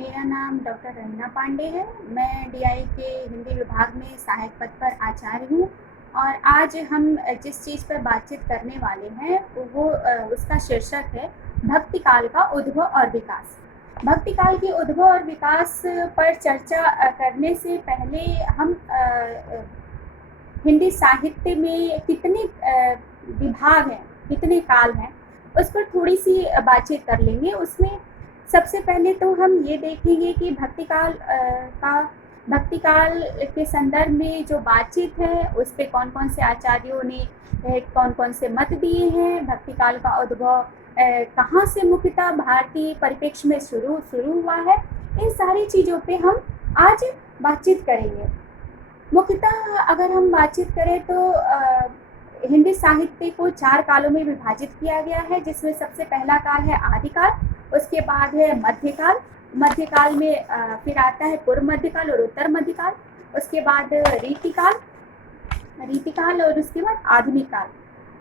मेरा नाम डॉक्टर रंजना पांडे है। मैं डीआई के हिंदी विभाग में सहायक पद पर आचार्य हूँ और आज हम जिस चीज़ पर बातचीत करने वाले हैं वो उसका शीर्षक है भक्ति काल का उद्भव और विकास। भक्ति काल के उद्भव और विकास पर चर्चा करने से पहले हम हिंदी साहित्य में कितने विभाग हैं, कितने काल हैं, उस पर थोड़ी सी बातचीत कर लेंगे। उसमें सबसे पहले तो हम ये देखेंगे कि भक्ति काल के संदर्भ में जो बातचीत है उस पे कौन कौन से आचार्यों ने कौन कौन से मत दिए हैं। भक्ति काल का उद्भव कहाँ से मुख्यतः भारतीय परिप्रेक्ष्य में शुरू हुआ है, इन सारी चीज़ों पे हम आज बातचीत करेंगे। मुख्यतः अगर हम बातचीत करें तो हिंदी साहित्य को 4 कालों में विभाजित किया गया है, जिसमें सबसे पहला काल है आदिकाल, उसके बाद है मध्यकाल, मध्यकाल में फिर आता है पूर्व मध्यकाल और उत्तर मध्यकाल, उसके बाद रीतिकाल और उसके बाद आधुनिक काल।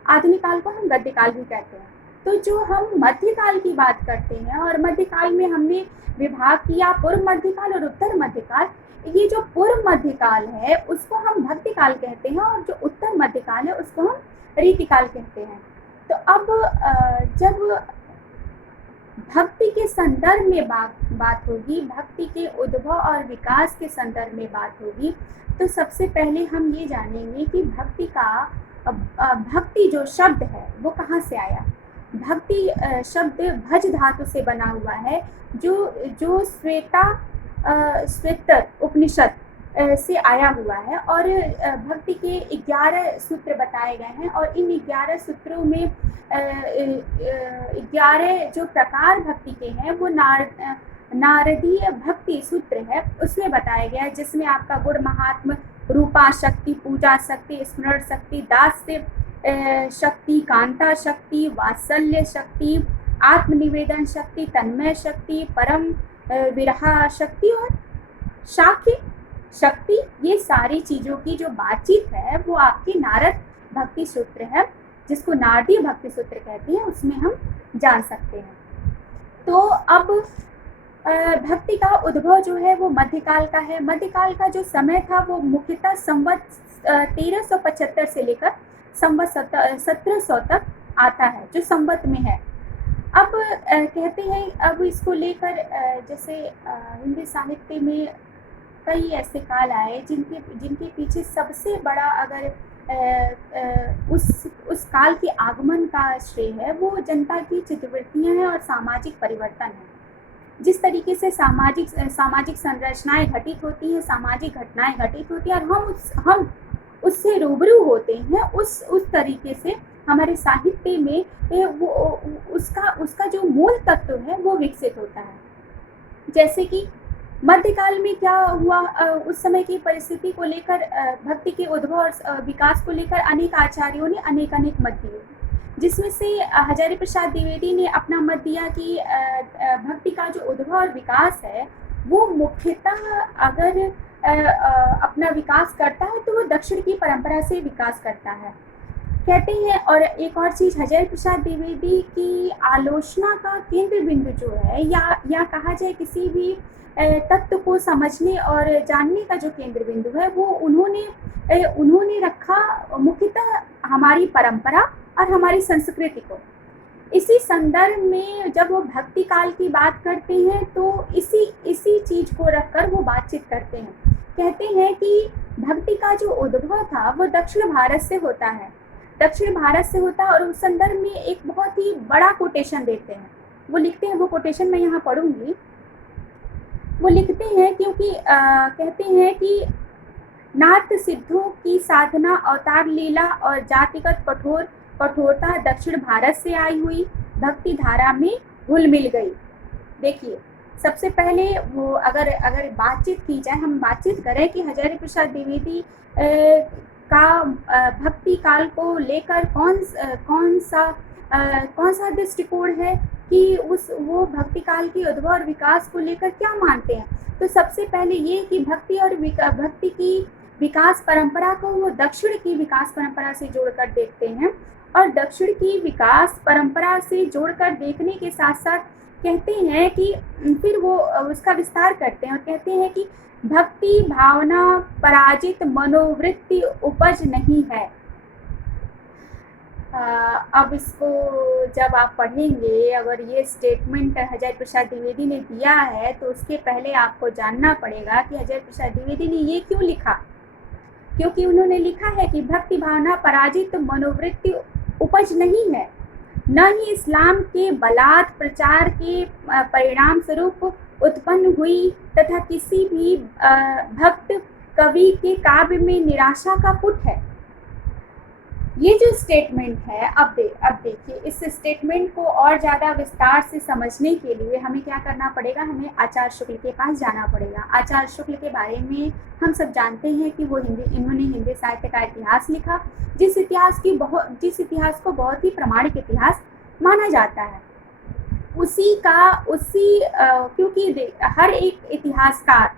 आधुनिक काल को हम गद्यकाल भी कहते हैं। तो जो हम मध्यकाल की बात करते हैं और मध्यकाल में हमने विभाग किया पूर्व मध्यकाल और उत्तर मध्यकाल। ये जो पूर्व मध्यकाल है उसको हम भक्ति काल कहते हैं और जो उत्तर मध्यकाल है उसको हम रीतिकाल कहते हैं। तो अब जब भक्ति के संदर्भ में बात होगी, भक्ति के उद्भव और विकास के संदर्भ में बात होगी, तो सबसे पहले हम ये जानेंगे कि भक्ति जो शब्द है वो कहाँ से आया। भक्ति शब्द भज धातु से बना हुआ है, जो श्वेतर उपनिषद से आया हुआ है और भक्ति के 11 सूत्र बताए गए हैं और इन 11 सूत्रों में 11 जो प्रकार भक्ति के हैं वो नारदीय भक्ति सूत्र है, उसमें बताया गया है, जिसमें आपका गुण महात्म, रूपा शक्ति, पूजा शक्ति, स्मरण शक्ति, दास्य शक्ति, कांता शक्ति, वात्सल्य शक्ति, आत्मनिवेदन शक्ति, तन्मय शक्ति, परम विरहा शक्ति और शाक्य शक्ति, ये सारी चीज़ों की जो बातचीत है वो आपकी नारद भक्ति सूत्र है, जिसको नारदीय भक्ति सूत्र कहते हैं, उसमें हम जान सकते हैं। तो अब भक्ति का उद्भव जो है वो मध्यकाल का है। मध्यकाल का जो समय था वो मुख्यतः संवत 1375 से लेकर संवत 1700 तक आता है, जो संवत में है। अब कहते हैं, अब इसको लेकर जैसे हिंदी साहित्य में कई ऐसे काल आए जिनके पीछे सबसे बड़ा अगर उस काल के आगमन का श्रेय है वो जनता की चित्तवृत्तियाँ हैं और सामाजिक परिवर्तन है। जिस तरीके से सामाजिक संरचनाएं घटित होती हैं, सामाजिक घटनाएं घटित होती हैं और हम उससे रूबरू होते हैं, उस तरीके से हमारे साहित्य में उसका जो मूल तत्व है वो विकसित होता है। जैसे कि मध्यकाल में क्या हुआ, उस समय की परिस्थिति को लेकर भक्ति के उद्भव और विकास को लेकर अनेक आचार्यों ने अनेक मत दिए, जिसमें से हजारी प्रसाद द्विवेदी ने अपना मत दिया कि भक्ति का जो उद्भव और विकास है वो मुख्यतः अगर अपना विकास करता है तो वो दक्षिण की परंपरा से विकास करता है, कहते हैं। और एक और चीज़, हजारी प्रसाद द्विवेदी की आलोचना का केंद्र बिंदु जो है या कहा जाए किसी भी तत्व को समझने और जानने का जो केंद्र बिंदु है वो उन्होंने रखा मुख्यतः हमारी परंपरा और हमारी संस्कृति को। इसी संदर्भ में जब वो भक्ति काल की बात करते हैं तो इसी चीज़ को रखकर वो बातचीत करते हैं। कहते हैं कि भक्ति का जो उद्भव था वो दक्षिण भारत से होता है, और उस संदर्भ में एक बहुत ही बड़ा कोटेशन देते हैं। वो लिखते हैं, वो कोटेशन मैं यहाँ पढ़ूंगी। वो लिखते हैं क्योंकि कहते हैं कि नाथ सिद्धों की साधना, अवतार लीला और जातिगत कठोरता दक्षिण भारत से आई हुई भक्ति धारा में घुल मिल गई। देखिए, सबसे पहले वो अगर बातचीत की जाए, हम बातचीत करें कि हजारी प्रसाद द्विवेदी का भक्ति काल को लेकर कौन सा दृष्टिकोण है कि वो भक्ति काल की उद्भव और विकास को लेकर क्या मानते हैं। तो सबसे पहले ये कि भक्ति की विकास परंपरा को वो दक्षिण की विकास परंपरा से जोड़कर देखते हैं और दक्षिण की विकास परंपरा से जोड़कर देखने के साथ साथ कहते हैं कि फिर वो उसका विस्तार करते हैं और कहते हैं कि भक्ति भावना पराजित मनोवृत्ति उपज नहीं है। अब इसको जब आप पढ़ेंगे, अगर ये स्टेटमेंट हज़ारी प्रसाद द्विवेदी ने दिया है तो उसके पहले आपको जानना पड़ेगा कि हज़ारी प्रसाद द्विवेदी ने ये क्यों लिखा। क्योंकि उन्होंने लिखा है कि भक्ति भावना पराजित मनोवृत्ति उपज नहीं है, न ही इस्लाम के बलात् प्रचार के परिणाम स्वरूप उत्पन्न हुई, तथा किसी भी भक्त कवि के काव्य में निराशा का पुट है। ये जो स्टेटमेंट है, अब देखिए, इस स्टेटमेंट को और ज़्यादा विस्तार से समझने के लिए हमें क्या करना पड़ेगा, हमें आचार्य शुक्ल के पास जाना पड़ेगा। आचार्य शुक्ल के बारे में हम सब जानते हैं कि वो इन्होंने हिंदी साहित्य का इतिहास लिखा, जिस इतिहास को बहुत ही प्रमाणिक इतिहास माना जाता है। क्योंकि हर एक इतिहासकार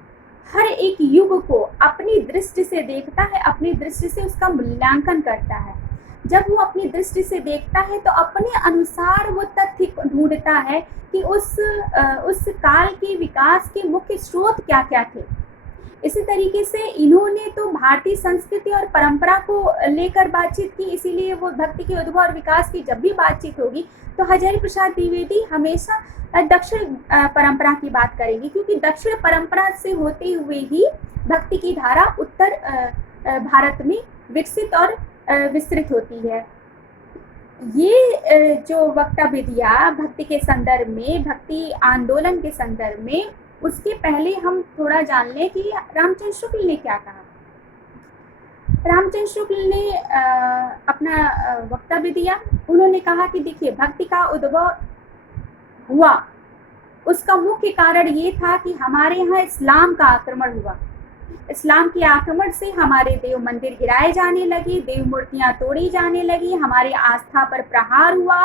हर एक युग को अपनी दृष्टि से देखता है, अपनी दृष्टि से उसका मूल्यांकन करता है। जब वो अपनी दृष्टि से देखता है तो अपने अनुसार वो तथ्य ढूंढता है कि उस काल के विकास के मुख्य स्रोत क्या क्या थे। इसी तरीके से इन्होंने तो भारतीय संस्कृति और परंपरा को लेकर बातचीत की, इसीलिए वो भक्ति के उद्भव और विकास की जब भी बातचीत होगी तो हज़ारी प्रसाद द्विवेदी हमेशा दक्षिण परंपरा की बात करेंगे, क्योंकि दक्षिण परंपरा से होते हुए ही भक्ति की धारा उत्तर भारत में विकसित और विस्तृत होती है। ये जो वक्तव्य दिया भक्ति के संदर्भ में, भक्ति आंदोलन के संदर्भ में, उसके पहले हम थोड़ा जान लें कि रामचंद्र शुक्ल ने क्या कहा। रामचंद्र शुक्ल ने अपना वक्तव्य दिया। उन्होंने कहा कि देखिए, भक्ति का उद्भव हुआ, उसका मुख्य कारण ये था कि हमारे यहाँ इस्लाम का आक्रमण हुआ। इस्लाम के आक्रमण से हमारे देव मंदिर गिराए जाने लगे, देव मूर्तियाँ तोड़ी जाने लगी, हमारी आस्था पर प्रहार हुआ,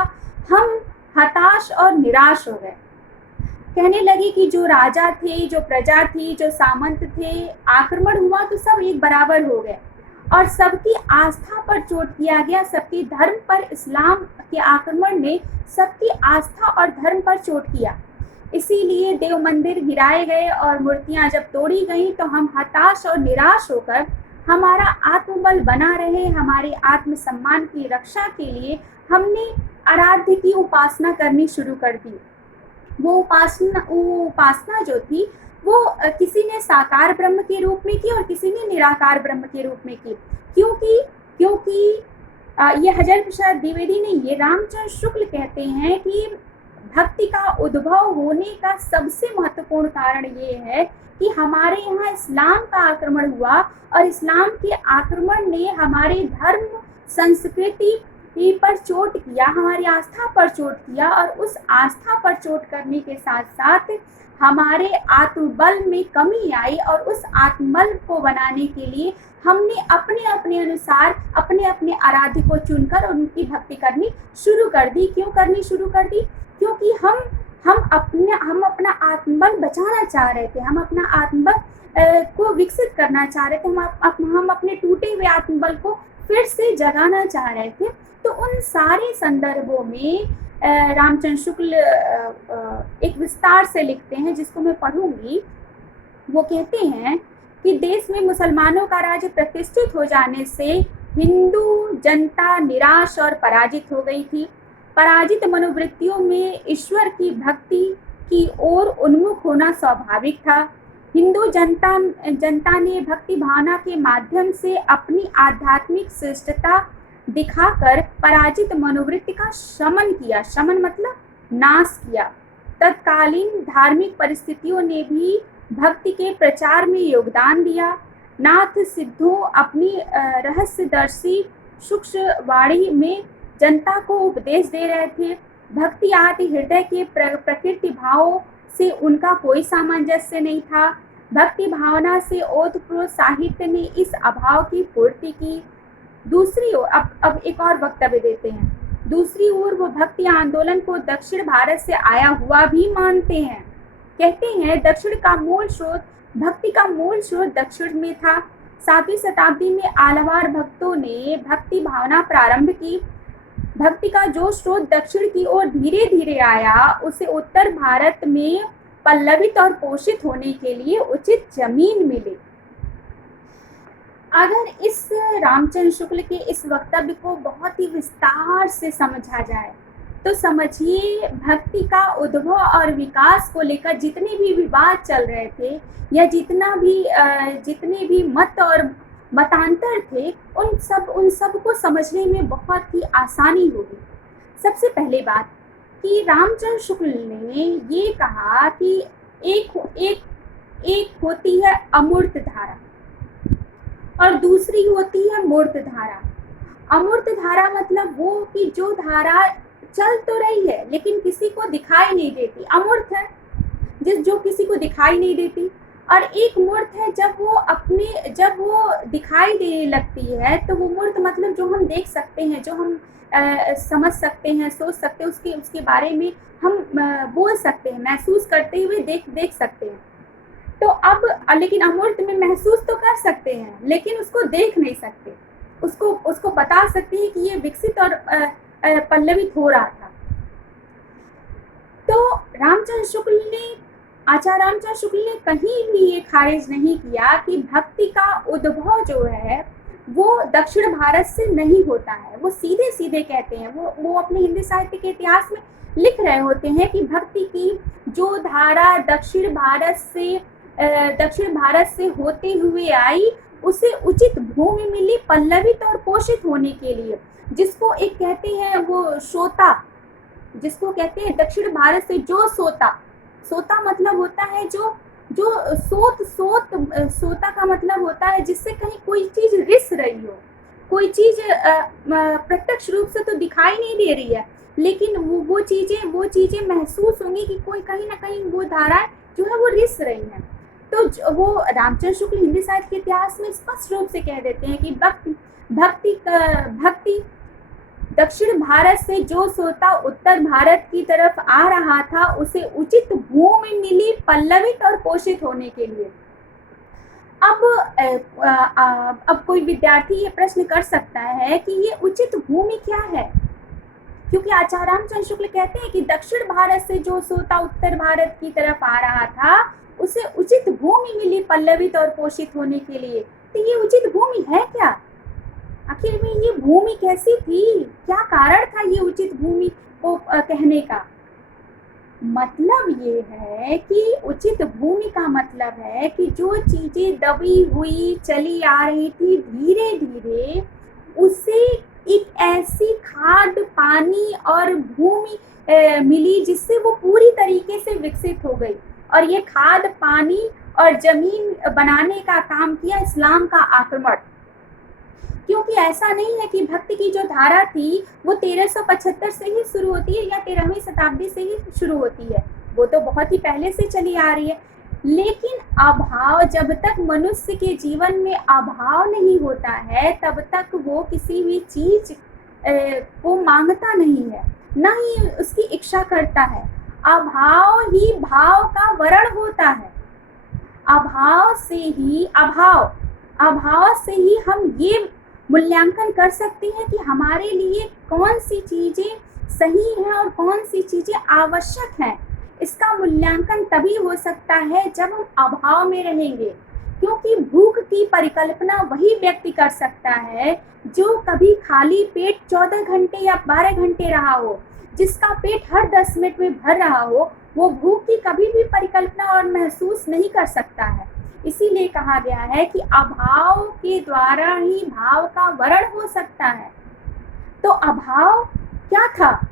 हम हताश और निराश हो गए। कहने लगे कि जो राजा थे, जो प्रजा थी, जो सामंत थे, आक्रमण हुआ तो सब एक बराबर हो गए और सबकी आस्था पर चोट किया गया, सबके धर्म पर इस्लाम के आक्रमण ने सबकी आस्था और धर्म पर चोट किया। इसीलिए देव मंदिर गिराए गए और मूर्तियां जब तोड़ी गईं तो हम हताश और निराश होकर हमारा आत्मबल बना रहे, हमारे आत्मसम्मान की रक्षा के लिए हमने आराध्य की उपासना करनी शुरू कर दी। वो उपासना जो थी वो किसी ने साकार ब्रह्म के रूप में की और किसी ने निराकार ब्रह्म के रूप में की। क्योंकि ये हज़ारी प्रसाद द्विवेदी ने, ये रामचंद्र शुक्ल कहते हैं कि भक्ति का उद्भव होने का सबसे महत्वपूर्ण कारण ये है कि हमारे यहाँ इस्लाम का आक्रमण हुआ और इस्लाम के आक्रमण ने हमारे धर्म संस्कृति पर चोट किया, हमारी आस्था पर चोट किया और उस आस्था पर चोट करने के साथ साथ हमारे आत्मबल में कमी आई और उस आत्मबल को बनाने के लिए हमने अपने अपने अनुसार अपने अपने आराध्य को चुनकर उनकी भक्ति करनी शुरू कर दी। क्यों करनी शुरू कर दी? क्योंकि हम अपना आत्मबल बचाना चाह रहे थे, हम अपना आत्मबल को विकसित करना चाह रहे थे, हम अपने टूटे हुए आत्मबल को फिर से जगाना चाह रहे थे। तो उन सारे संदर्भों में रामचंद्र शुक्ल एक विस्तार से लिखते हैं, जिसको मैं पढ़ूंगी। वो कहते हैं कि देश में मुसलमानों का राज्य प्रतिष्ठित हो जाने से हिंदू जनता निराश और पराजित हो गई थी। पराजित मनोवृत्तियों में ईश्वर की भक्ति की ओर उन्मुख होना स्वाभाविक था। हिंदू जनता ने भक्ति भावना के माध्यम से अपनी आध्यात्मिक श्रेष्ठता दिखाकर पराजित मनोवृत्ति का शमन किया। शमन मतलब नाश किया। तत्कालीन धार्मिक परिस्थितियों ने भी भक्ति के प्रचार में योगदान दिया। नाथ सिद्धों अपनी रहस्यदर्शी सूक्ष्म वाणी में जनता को उपदेश दे रहे थे। भक्ति आदि हृदय के प्रकृति भावों से उनका कोई सामंजस्य नहीं था। भक्ति भावना से ओतप्रोत साहित्य ने इस अभाव की पूर्ति की। दूसरी ओर अब एक और वक्तव्य देते हैं। दूसरी ओर वो भक्ति आंदोलन को दक्षिण भारत से आया हुआ भी मानते हैं। कहते हैं दक्षिण का मूल स्रोत, भक्ति का मूल स्रोत दक्षिण में था। 7वीं शताब्दी में आलवार भक्तों ने भक्ति भावना प्रारंभ की। भक्ति का जो स्रोत दक्षिण की ओर धीरे धीरे आया, उसे उत्तर भारत में पल्लवित और पोषित होने के लिए उचित जमीन मिली। अगर इस रामचंद्र शुक्ल के इस वक्तव्य को बहुत ही विस्तार से समझा जाए तो समझिए, भक्ति का उद्भव और विकास को लेकर जितने भी विवाद चल रहे थे या जितने भी मत और मतांतर थे, उन सब को समझने में बहुत ही आसानी होगी। सबसे पहले बात कि रामचंद्र शुक्ल ने ये कहा कि एक होती है अमूर्त धारा और दूसरी होती है मूर्त धारा। अमूर्त धारा मतलब वो कि जो धारा चल तो रही है लेकिन किसी को दिखाई नहीं देती, अमूर्त है, जो किसी को दिखाई नहीं देती। और एक मूर्त है, जब वो दिखाई देने लगती है तो वो मूर्त मतलब जो हम देख सकते हैं, जो हम समझ सकते हैं, सोच सकते हैं, उसके बारे में हम बोल सकते हैं, महसूस करते हुए देख सकते हैं। तो अब लेकिन अमूर्त में महसूस तो कर सकते हैं लेकिन उसको देख नहीं सकते, उसको बता सकते हैं कि ये विकसित और पल्लवित हो रहा था। तो आचार्य रामचंद्र शुक्ल ने कहीं भी ये खारिज नहीं किया कि भक्ति का उद्भव जो है वो दक्षिण भारत से नहीं होता है। वो सीधे सीधे कहते हैं, वो अपने हिंदी साहित्य के इतिहास में लिख रहे होते हैं कि भक्ति की जो धारा दक्षिण भारत से होते हुए आई, उसे उचित भूमि मिली पल्लवित और पोषित होने के लिए, जिसको एक कहते हैं वो सोता, जिसको कहते हैं दक्षिण भारत से जो सोता मतलब होता है जो सोता का मतलब होता है जिससे कहीं कोई चीज रिस रही हो, कोई चीज प्रत्यक्ष रूप से तो दिखाई नहीं दे रही है लेकिन वो चीजें महसूस होंगी कि कोई कहीं ना कहीं वो धाराएं जो है वो रिस रही हैं। तो वो रामचंद्र शुक्ल हिंदी साहित्य के इतिहास में स्पष्ट रूप से कह देते हैं कि भक्ति दक्षिण भारत से जो सोता उत्तर भारत की तरफ आ रहा था, उसे उचित भूमि मिली पल्लवित और पोषित होने के लिए। अब कोई विद्यार्थी ये प्रश्न कर सकता है कि ये उचित भूमि क्या है, क्योंकि आचार्य रामचंद्र शुक्ल कहते हैं कि दक्षिण भारत से जो सोता उत्तर भारत की तरफ आ रहा था, उसे उचित भूमि मिली पल्लवित और पोषित होने के लिए। तो ये उचित भूमि है क्या? आखिर में ये भूमि कैसी थी, क्या कारण था ये उचित भूमि को कहने का? मतलब ये है कि उचित भूमि का मतलब है कि जो चीजें दबी हुई चली आ रही थी, धीरे धीरे उसे एक ऐसी खाद, पानी और भूमि मिली जिससे वो पूरी तरीके से विकसित हो गई। और ये खाद, पानी और जमीन बनाने का काम किया इस्लाम का आक्रमण। क्योंकि ऐसा नहीं है कि भक्ति की जो धारा थी वो 1375 से ही शुरू होती है या 13वीं शताब्दी से ही शुरू होती है, वो तो बहुत ही पहले से चली आ रही है। लेकिन अभाव, जब तक मनुष्य के जीवन में अभाव नहीं होता है तब तक वो किसी भी चीज को मांगता नहीं है, न ही उसकी इच्छा करता है। अभाव ही भाव का वरण होता है। अभाव से ही हम ये मूल्यांकन कर सकते हैं कि हमारे लिए कौन सी चीजें सही हैं और कौन सी चीजें आवश्यक हैं। इसका मूल्यांकन तभी हो सकता है जब हम अभाव में रहेंगे, क्योंकि भूख की परिकल्पना वही व्यक्ति कर सकता है जो कभी खाली पेट 14 घंटे या 12 घंटे रहा हो। जिसका पेट हर 10 मिनट में भर रहा हो, वो भूख की कभी भी परिकल्पना और महसूस नहीं कर सकता है। इसीलिए कहा गया है कि अभाव के द्वारा ही भाव का वरण हो सकता है। तो अभाव क्या था?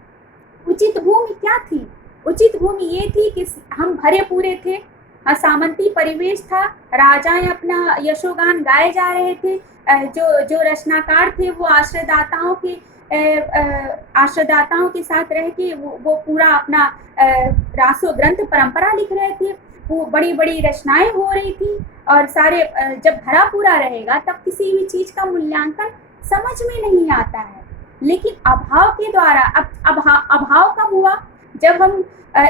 उचित भूमि क्या थी? उचित भूमि ये थी कि हम भरे पूरे थे, सामंती परिवेश था, राजाएं अपना यशोगान गाए जा रहे थे, जो रचनाकार थे वो आश्रयदाताओं के साथ रह के वो पूरा अपना रासो ग्रंथ परंपरा लिख रहे थे, वो बड़ी बड़ी रचनाएं हो रही थी। और सारे जब भरा पूरा रहेगा तब किसी भी चीज का मूल्यांकन समझ में नहीं आता है। लेकिन अभाव के द्वारा अभाव कब हुआ? जब हम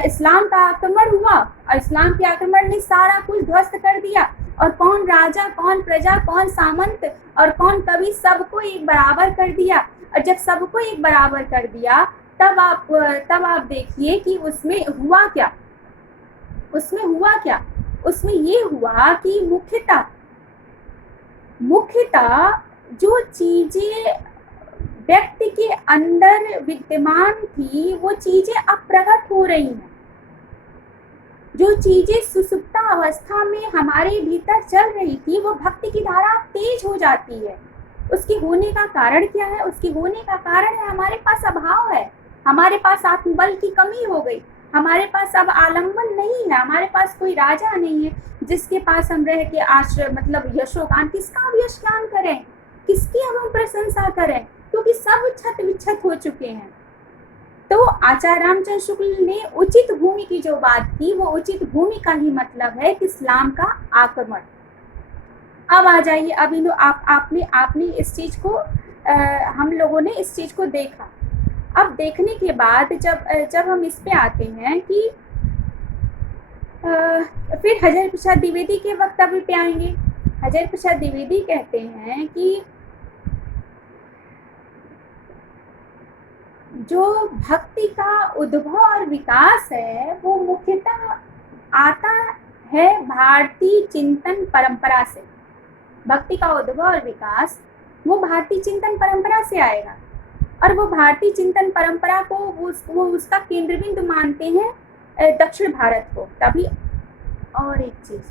इस्लाम का आक्रमण हुआ, इस्लाम के आक्रमण ने सारा कुछ ध्वस्त कर दिया और कौन राजा, कौन प्रजा, कौन सामंत और कौन कवि, सबको एक बराबर कर दिया। और जब सबको एक बराबर कर दिया तब आप देखिए कि उसमें हुआ क्या। उसमें ये हुआ कि मुख्यतः जो चीजें व्यक्ति के अंदर विद्यमान थी वो चीजें अब प्रकट हो रही हैं। जो चीजें सुसुप्त अवस्था में हमारे भीतर चल रही थी वो भक्ति की धारा तेज हो जाती है। उसके होने का कारण क्या है? उसके होने का कारण है हमारे पास अभाव है, हमारे पास आत्मबल की कमी हो गई, हमारे पास अब आलम्बन नहीं है, हमारे पास कोई राजा नहीं है जिसके पास हम रह के आश्रय मतलब यशोगान, किसका अब यशगान करें, किसकी अब हम प्रशंसा करें, क्योंकि सब छत विच्छत हो चुके हैं। तो आचार्य रामचंद्र शुक्ल ने उचित भूमि की जो बात की वो उचित भूमि का ही मतलब है कि इस्लाम का आक्रमण। अब आ जाइए, अब आपने इस चीज को हम लोगों ने इस चीज को देखा। अब देखने के बाद जब हम इस पे आते हैं कि फिर हजारी प्रसाद द्विवेदी के वक्तव्य पे आएंगे। हजारी प्रसाद द्विवेदी कहते हैं कि जो भक्ति का उद्भव और विकास है वो मुख्यतः आता है भारतीय चिंतन परंपरा से। भक्ति का उद्भव और विकास वो भारतीय चिंतन परंपरा से आएगा और वो भारतीय चिंतन परंपरा को वो उसका केंद्र बिंदु मानते हैं दक्षिण भारत को। तभी और एक चीज,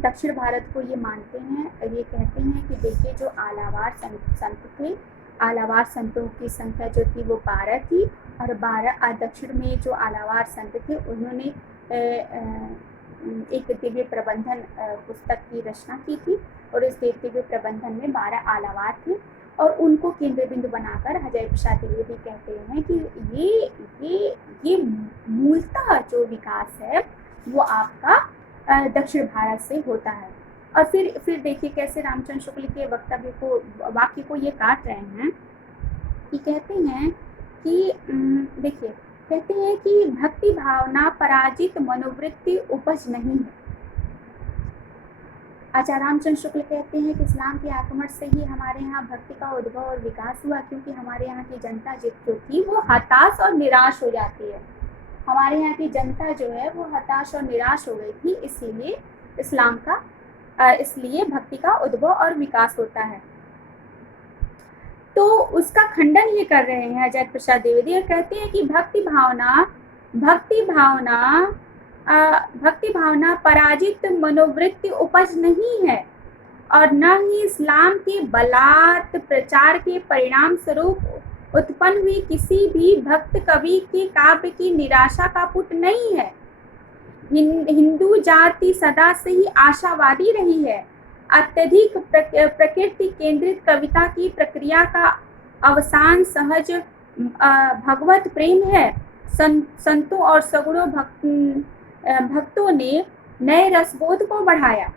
दक्षिण भारत को ये मानते हैं, ये कहते हैं कि देखिए जो आलावार संत थे, आलावार संतों की संख्या जो थी वो 12 थी और 12 दक्षिण में जो आलावार संत थे उन्होंने एक दिव्य प्रबंधन पुस्तक की रचना की थी और इस दिव्य प्रबंधन में 12 आलावार थे और उनको केंद्र बिंदु बनाकर हजारी प्रसाद द्विवेदी कहते हैं कि ये मूलतः जो विकास है वो आपका दक्षिण भारत से होता है। और फिर देखिए कैसे रामचंद्र शुक्ल के वक्तव्य को वाक्य को ये काट रहे हैं कि कहते हैं कि देखिए कहते हैं कि भक्ति भावना पराजित मनोवृत्ति उपज नहीं है। आचार्य रामचंद्र शुक्ल कहते हैं कि इस्लाम के आक्रमण से ही हमारे यहाँ भक्ति का उद्भव और विकास हुआ, क्योंकि हमारे यहाँ की जनता जो थी वो हताश और निराश हो जाती है। हमारे यहाँ की जनता जो है वो हताश और निराश हो गई थी, इसलिए भक्ति का उद्भव और विकास होता है। तो उसका खंडन ये कर रहे हैं हजारी प्रसाद द्विवेदी और कहते हैं कि भक्ति भावना पराजित मनोवृत्ति उपज नहीं है और न ही इस्लाम के बलात् प्रचार के परिणाम स्वरूप उत्पन्न हुई किसी भी भक्त कवि के काव्य की निराशा का पुट नहीं है। हिंदू जाति सदा से ही आशावादी रही है। अत्यधिक प्रकृति केंद्रित कविता की प्रक्रिया का अवसान सहज भगवत प्रेम है। संतों और सगुणों भक्तों ने नए रसबोध को बढ़ाया।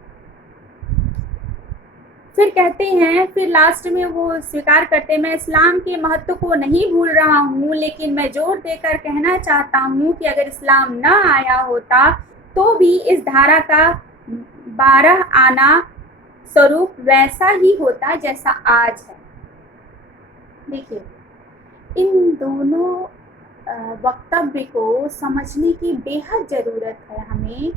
फिर कहते हैं, फिर लास्ट में वो स्वीकार करते हैं, मैं इस्लाम के महत्व को नहीं भूल रहा हूँ, लेकिन मैं जोर देकर कहना चाहता हूँ कि अगर इस्लाम न आया होता तो भी इस धारा का 12 आना स्वरूप वैसा ही होता जैसा आज है। देखिए इन दोनों वक्तव्य को समझने की बेहद ज़रूरत है हमें,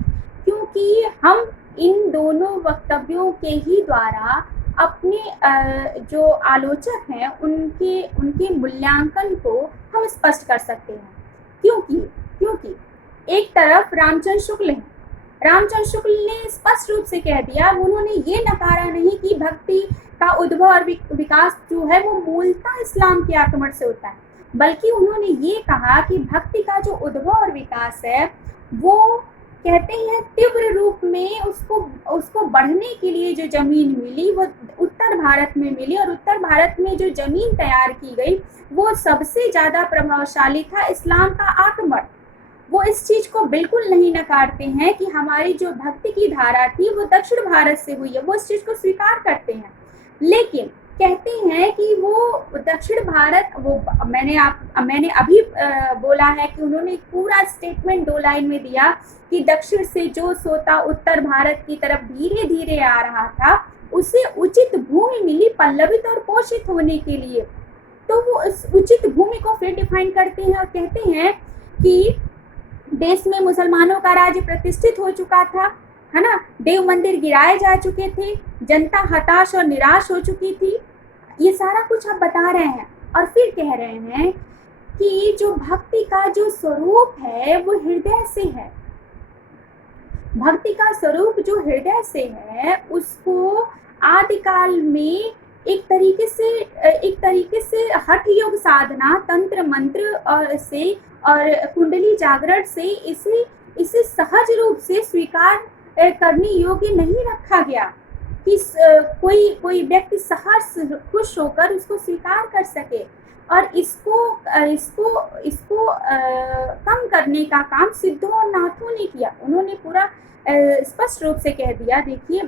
क्योंकि हम इन दोनों वक्तव्यों के ही द्वारा अपने जो आलोचक हैं उनके मूल्यांकन को हम स्पष्ट कर सकते हैं। क्योंकि एक तरफ रामचंद्र शुक्ल हैं, रामचंद्र शुक्ल ने स्पष्ट रूप से कह दिया, उन्होंने ये नकारा नहीं कि भक्ति का उद्भव और विकास जो है वो मूलतः इस्लाम के आक्रमण से होता है, बल्कि उन्होंने ये कहा कि भक्ति का जो उद्भव और विकास है वो कहते हैं तीव्र रूप में उसको बढ़ने के लिए जो जमीन मिली वो उत्तर भारत में मिली और उत्तर भारत में जो जमीन तैयार की गई वो सबसे ज़्यादा प्रभावशाली था इस्लाम का आक्रमण। वो इस चीज़ को बिल्कुल नहीं नकारते हैं कि हमारी जो भक्ति की धारा थी वो दक्षिण भारत से हुई है, वो इस चीज़ को स्वीकार करते हैं, लेकिन कहते हैं कि वो दक्षिण भारत वो मैंने अभी बोला है कि उन्होंने पूरा स्टेटमेंट 2 लाइन में दिया कि दक्षिण से जो सोता उत्तर भारत की तरफ धीरे धीरे आ रहा था उसे उचित भूमि मिली पल्लवित और पोषित होने के लिए। तो वो उस उचित भूमि को फिर डिफाइन करते हैं और कहते हैं कि देश में मुसलमानों का राज्य प्रतिष्ठित हो चुका था, है ना, देव मंदिर गिराए जा चुके थे, जनता हताश और निराश हो चुकी थी। ये सारा कुछ आप बता रहे हैं और फिर कह रहे हैं कि जो भक्ति का जो स्वरूप है वो हृदय से है। भक्ति का स्वरूप जो हृदय से है उसको आदिकाल में एक तरीके से हठ योग साधना, तंत्र मंत्र और कुंडली जागरण से इसे सहज रूप से स्वीकार करने योग्य नहीं रखा गया कि कोई व्यक्ति सहर्ष खुश होकर उसको स्वीकार कर सके। और इसको कम करने का काम सिद्धों और नाथों ने किया। उन्होंने पूरा स्पष्ट रूप से कह दिया। देखिए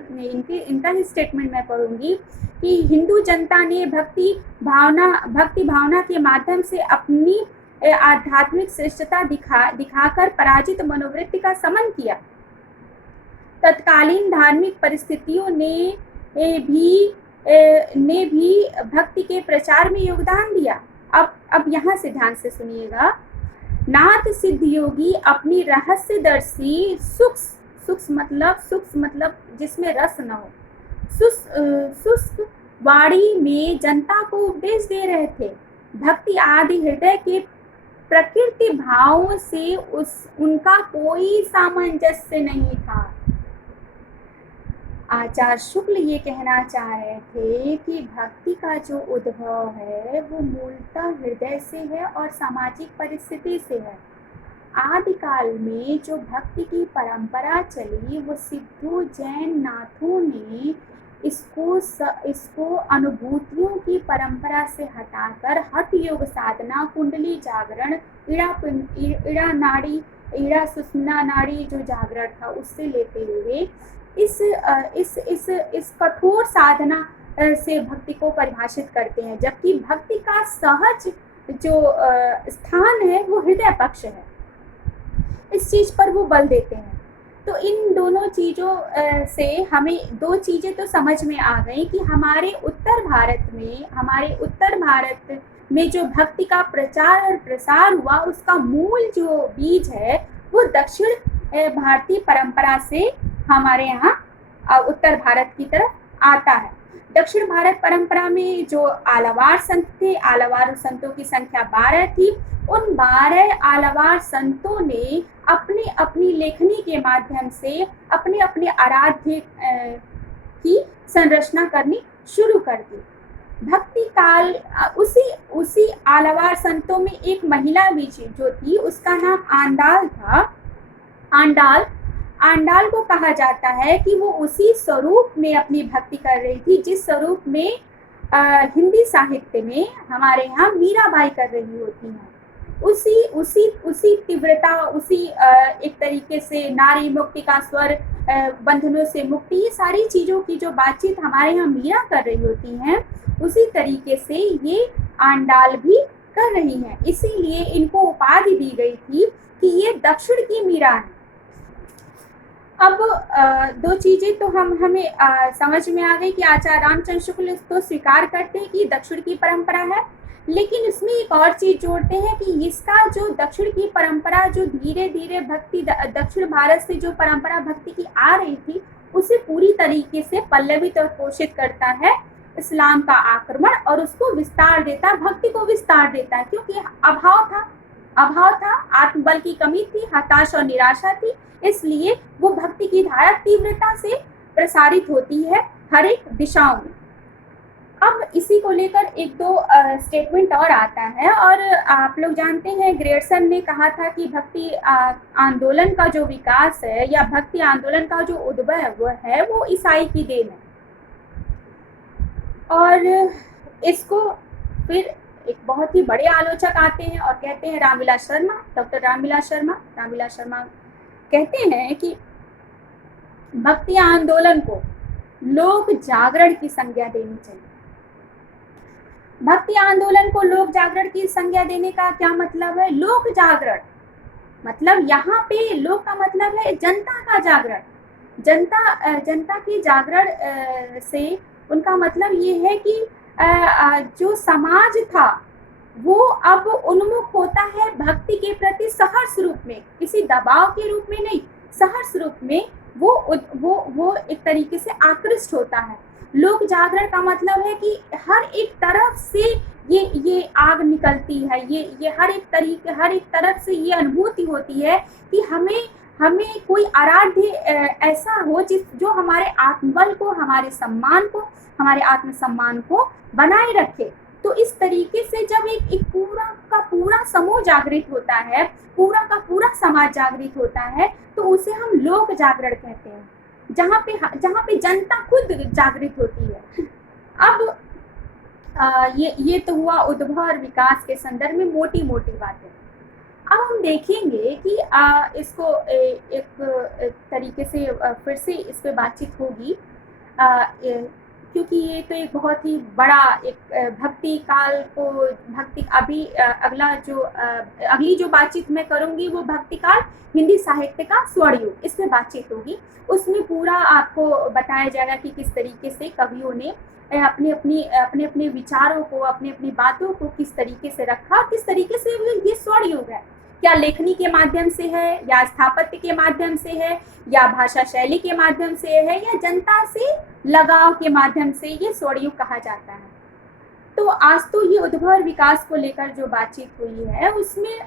इनका ही स्टेटमेंट मैं पढ़ूंगी कि हिंदू जनता ने भक्ति भावना के माध्यम से अपनी आध्यात्मिक श्रेष्ठता दिखाकर पराजित मनोवृत्ति का समन किया। तत्कालीन धार्मिक परिस्थितियों ने भी भक्ति के प्रचार में योगदान दिया। अब यहाँ से ध्यान से सुनिएगा। नाथ सिद्ध योगी अपनी रहस्यदर्शी सूक्ष्म मतलब जिसमें रस न हो, शुष्क वाणी में जनता को उपदेश दे रहे थे। भक्ति आदि हृदय के प्रकृति भावों से उनका कोई सामंजस्य नहीं था। आचार्य शुक्ल ये कहना चाह रहे थे कि भक्ति का जो उद्भव है वो मूलतः हृदय से है और सामाजिक परिस्थिति से है। आदिकाल में जो भक्ति की परंपरा चली वो सिद्धों जैन नाथों ने इसको अनुभूतियों की परंपरा से हटाकर हठ योग साधना, कुंडली जागरण, ईड़ा सुषुम्ना नाड़ी जो जागरण था उससे लेते हुए इस कठोर साधना से भक्ति को परिभाषित करते हैं। जबकि भक्ति का सहज जो स्थान है वो हृदय पक्ष है। इस चीज पर वो बल देते हैं। तो इन दोनों चीजों से हमें दो चीजें तो समझ में आ गई कि हमारे उत्तर भारत में जो भक्ति का प्रचार और प्रसार हुआ उसका मूल जो बीज है वो दक्षिण भारतीय परंपरा से हमारे यहाँ उत्तर भारत की तरफ आता है। दक्षिण भारत परंपरा में जो आलवार संत थे, आलवार संतों की संख्या 12 थी। उन 12 आलवार संतों ने अपनी लेखनी के माध्यम से अपने आराध्य की संरचना करनी शुरू कर दी। भक्ति काल उसी आलवार संतों में एक महिला भी जो थी उसका नाम आंडाल था। आंडाल को कहा जाता है कि वो उसी स्वरूप में अपनी भक्ति कर रही थी जिस स्वरूप में हिंदी साहित्य में हमारे यहाँ मीराबाई कर रही होती हैं। उसी तीव्रता, उसी एक तरीके से नारी मुक्ति का स्वर, बंधनों से मुक्ति, ये सारी चीजों की जो बातचीत हमारे यहाँ मीरा कर रही होती हैं उसी तरीके से ये आंडाल भी कर रही हैं। इसीलिए इनको उपाधि दी गई थी कि ये दक्षिण की मीरा है। अब दो चीजें तो हमें समझ में आ गई कि आचार्य रामचंद्र शुक्ल तो स्वीकार करते हैं कि दक्षिण की परंपरा है, लेकिन इसमें एक और चीज जोड़ते हैं कि इसका जो दक्षिण की परंपरा जो धीरे धीरे भक्ति दक्षिण भारत से जो परंपरा भक्ति की आ रही थी उसे पूरी तरीके से पल्लवित और पोषित करता है इस्लाम का आक्रमण और उसको विस्तार देता है, भक्ति को विस्तार देता है। क्योंकि अभाव था, आत्मबल की कमी थी, हताश और निराशा थी, इसलिए वो भक्ति की धारा तीव्रता से प्रसारित होती है हर एक दिशाओं में। अब इसी को लेकर एक दो स्टेटमेंट और आता है और आप लोग जानते हैं ग्रेयर्सन ने कहा था कि भक्ति आंदोलन का जो विकास है या भक्ति आंदोलन का जो उद्भव है वो ईसाई की देन है। और इसको फिर एक बहुत ही बड़े आलोचक आते हैं और कहते हैं रामविलास शर्मा, डॉक्टर रामविलास शर्मा कहते हैं कि भक्ति आंदोलन को लोक जागरण की संज्ञा देनी चाहिए। भक्ति आंदोलन को लोक जागरण की संज्ञा देने का क्या मतलब है? लोक जागरण मतलब यहाँ पे लोक का मतलब है जनता का जागरण। जनता के जागरण से उनका मतलब ये है कि जो समाज था वो अब उन्मुख होता है भक्ति के प्रति सहर्ष रूप में, किसी दबाव के रूप में नहीं, सहर्ष रूप में वो एक तरीके से आकृष्ट होता है। लोक जागरण का मतलब है कि हर एक तरफ से ये आग निकलती है, ये हर एक तरफ से ये अनुभूति होती है कि हमें कोई आराध्य ऐसा हो जो हमारे आत्मबल को, हमारे सम्मान को, हमारे आत्मसम्मान को बनाए रखे। तो इस तरीके से जब एक पूरा का पूरा समूह जागृत होता है, पूरा का पूरा समाज जागृत होता है, तो उसे हम लोक जागरण कहते हैं, जहाँ पे जनता खुद जागृत होती है। अब ये तो हुआ उद्भव और विकास के संदर्भ में मोटी बातें। अब हम देखेंगे कि इसको एक तरीके से फिर से इस पे बातचीत होगी, क्योंकि ये तो एक बहुत ही बड़ा एक भक्ति काल को अगली जो बातचीत मैं करूंगी वो भक्ति काल हिंदी साहित्य का स्वर्ण युग, इसमें बातचीत होगी। उसमें पूरा आपको बताया जाएगा कि किस तरीके से कवियों ने अपने विचारों को, अपनी बातों को किस तरीके से रखा, किस तरीके से ये स्वर्ण युग है। क्या लेखनी के माध्यम से है, या स्थापत्य के माध्यम से है, या भाषा शैली के माध्यम से है, या जनता से लगाव के माध्यम से ये स्वर्ण युग कहा जाता है। तो आज तो ये उद्भव और विकास को लेकर जो बातचीत हुई है, उसमें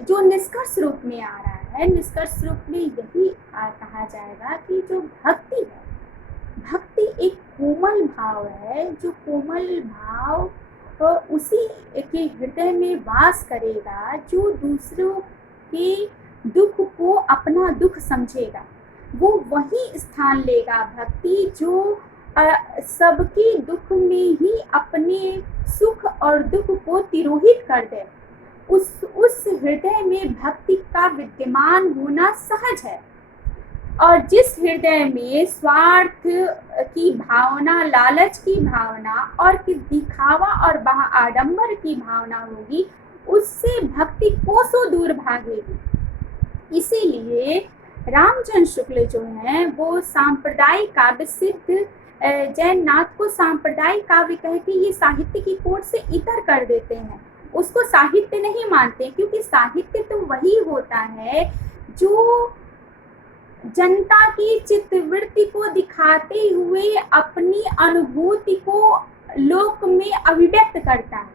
जो निष्कर्ष रूप में आ रहा है, निष्कर्ष रूप में यही कहा जाएगा कि जो भक्ति है, भक्ति एक कोमल भाव है, जो कोमल भाव उसी के हृदय में वास करेगा जो दूसरों के दुख को अपना दुख समझेगा, वो वही स्थान लेगा भक्ति जो सबके दुख में ही अपने सुख और दुख को तिरोहित कर दे। उस हृदय में भक्ति का विद्यमान होना सहज है, और जिस हृदय में स्वार्थ की भावना, लालच की भावना और दिखावा और आडंबर की भावना होगी, उससे भक्ति कोसों दूर भागेगी। इसीलिए रामचंद्र शुक्ल जो हैं वो सांप्रदायिक काव्य सिद्ध जैन नाथ को सांप्रदायिक काव्य कह के ये साहित्य की कोट से इतर कर देते हैं, उसको साहित्य नहीं मानते, क्योंकि साहित्य तो वही होता है जो जनता की चित्तवृत्ति को दिखाते हुए अपनी अनुभूति को लोक में अभिव्यक्त करता है।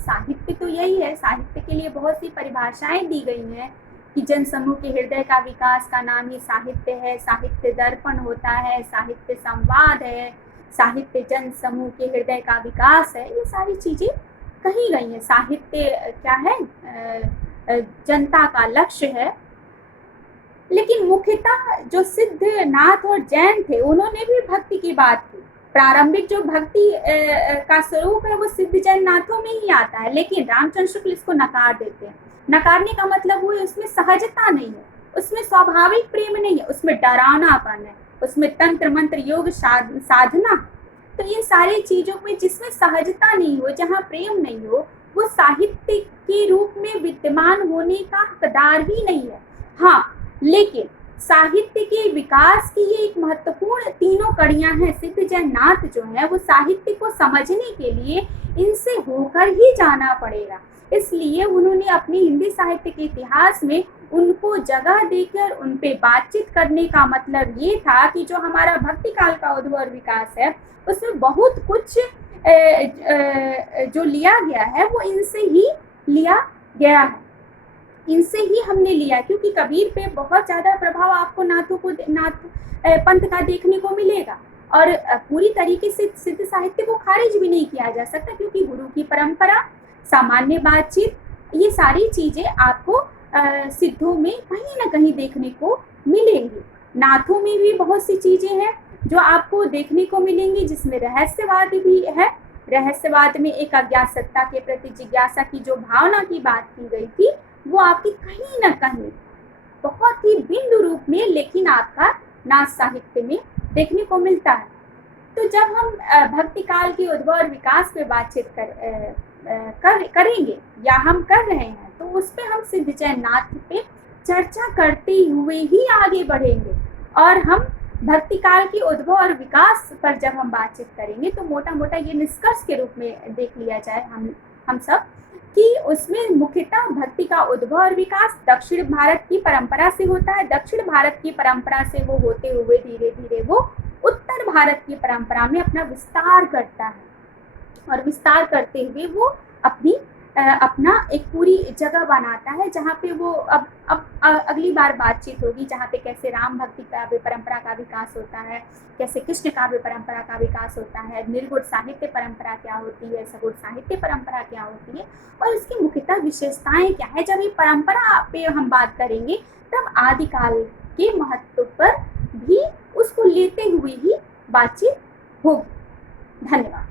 साहित्य तो यही है, साहित्य के लिए बहुत सी परिभाषाएं दी गई हैं कि जन समूह के हृदय का विकास का नाम ही साहित्य है, साहित्य दर्पण होता है, साहित्य संवाद है, साहित्य जन समूह के हृदय का विकास है, ये सारी चीजें कही गई हैं। साहित्य क्या है, जनता का लक्ष्य है। लेकिन मुख्यतः जो सिद्ध नाथ और जैन थे, उन्होंने भी भक्ति की बात की। प्रारंभिक जो भक्ति का स्वरूप है वो सिद्ध जैन नाथों में ही आता है, लेकिन रामचंद्र शुक्ल इसको नकार देते हैं। नकारने का मतलब वो उसमें सहजता नहीं है, उसमें स्वाभाविक प्रेम नहीं है, उसमें डरावनापन है, उसमें तंत्र मंत्र योग साधना। तो ये सारी चीजों में जिसमें सहजता नहीं हो, जहाँ प्रेम नहीं हो, वो साहित्य के रूप में विद्यमान होने का हकदार ही नहीं है। हाँ, लेकिन साहित्य के विकास की ये एक महत्वपूर्ण तीनों कड़ियां हैं। सिद्ध जैन नाथ जो है वो साहित्य को समझने के लिए इनसे होकर ही जाना पड़ेगा, इसलिए उन्होंने अपने हिंदी साहित्य के इतिहास में उनको जगह देकर उन पे बातचीत करने का मतलब ये था कि जो हमारा भक्ति काल का उद्भव और विकास है उसमें बहुत कुछ जो लिया गया है वो इनसे ही लिया गया है, इनसे ही हमने लिया, क्योंकि कबीर पे बहुत ज़्यादा प्रभाव आपको नाथ पंथ का देखने को मिलेगा। और पूरी तरीके से सिद्ध साहित्य को खारिज भी नहीं किया जा सकता, क्योंकि गुरु की परंपरा, सामान्य बातचीत, ये सारी चीज़ें आपको सिद्धों में कहीं ना कहीं देखने को मिलेंगी। नाथों में भी बहुत सी चीज़ें हैं जो आपको देखने को मिलेंगी, जिसमें रहस्यवाद भी है। रहस्यवाद में एक अज्ञात सत्ता के प्रति जिज्ञासा की जो भावना की बात की गई थी, वो आपकी कहीं ना कहीं बहुत ही बिंदु रूप में, लेकिन आपका नाथ साहित्य में देखने को मिलता है। तो जब हम भक्ति काल के उद्भव और विकास पे बातचीत करेंगे या हम कर रहे हैं, तो उस पे हम सिद्ध जैन नाथ पे चर्चा करते हुए ही आगे बढ़ेंगे, और हम भक्ति काल की उद्भव और विकास पर जब हम बातचीत करेंगे तो मोटा मोटा ये निष्कर्ष के रूप में देख लिया जाए हम सब कि उसमें मुख्यतः भक्ति का उद्भव और विकास दक्षिण भारत की परंपरा से होता है। दक्षिण भारत की परंपरा से वो होते हुए धीरे धीरे वो उत्तर भारत की परंपरा में अपना विस्तार करता है, और विस्तार करते हुए वो अपना एक पूरी जगह बनाता है जहाँ पे वो अब अगली बार बातचीत होगी, जहाँ पे कैसे राम भक्ति काव्य परंपरा का विकास होता है, कैसे कृष्ण काव्य परंपरा का विकास होता है, निर्गुण साहित्य परंपरा क्या होती है, सगुण साहित्य परंपरा क्या होती है, और इसकी मुख्यतः विशेषताएं क्या है। जब ये परंपरा पे हम बात करेंगे तब आदिकाल के महत्व पर भी उसको लेते हुए ही बातचीत होगी। धन्यवाद।